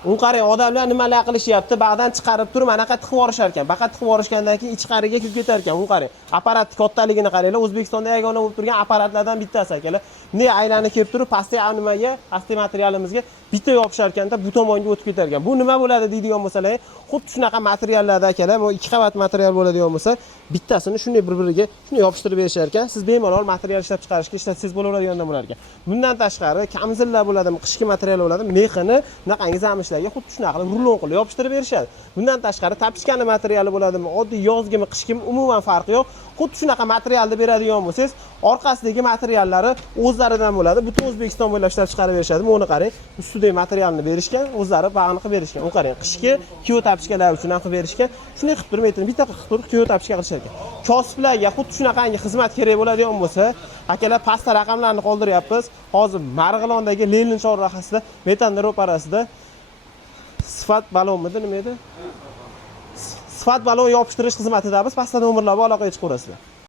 U qarang, odamlar nimalar qilishyapti, bag'dan chiqarib turib, anaqa tiqib yorishar ekan. Baqa tiqib yorishgandan keyin ichqariga kirib ketar ekan. U qarang, apparat kattaligini qaranglar. O'zbekistonda yagona bo'lib turgan apparatlardan bittasi akalar. Bunday aylanib kelib turib, pastki nimaga, pastki materialimizga bitta yopishar ekanda, bu tomonga o'tib ketar ekan. Bu nima bo'ladi deydigan bo'lsalar, xuddi shunaqa materiallarda akalar, bu 2 qavat material bo'ladigan bo'lsa, bittasini shunday bir-biriga shunday yopishtirib berishar ekan. Siz bemalol material ishlab chiqarishga ishlatsangiz bo'laveradigandan bo'lar ekan. Bundan tashqari, kamzillar bo'ladimi, qishki material bo'ladimi, mexini bunaqangi zamishlarga xuddi shunaqa qilib rulon qilib yopishtirib berishadi. Bundan tashqari, tapichkani materiali bo'ladimi, oddiy yozgimi, qishkimi umuman farqi yo'q. Xuddi shunaqa materialni beradigan bo'lsangiz, orqasidagi materiallari o'zlaridan bo'ladi. Butun O'zbekiston bo'ylab ishlab chiqarib berishadi. Buni qarang, ustidagi materialni berishgan, o'zlari bag'ni qilib berishgan. U qarang, qishki kiyov tapichkalar uchun ham qilib berishgan. Shunday qilib turib metrini bitta qilib turib kiyov tapichka qilishar ekan. Kosiblarga xuddi shunaqangi xizmat kerak bo'ladigan bo'lsa, akalar pastda raqamlarni qoldiryapmiz. Hozir Marg'ilondagi Lenin chorrahasida, metan ro'parasida sifat balonmidi, nima edi? Sifat balon yopishtirish xizmatida biz pastda nomerlarga aloqaga chiqaverasizlar.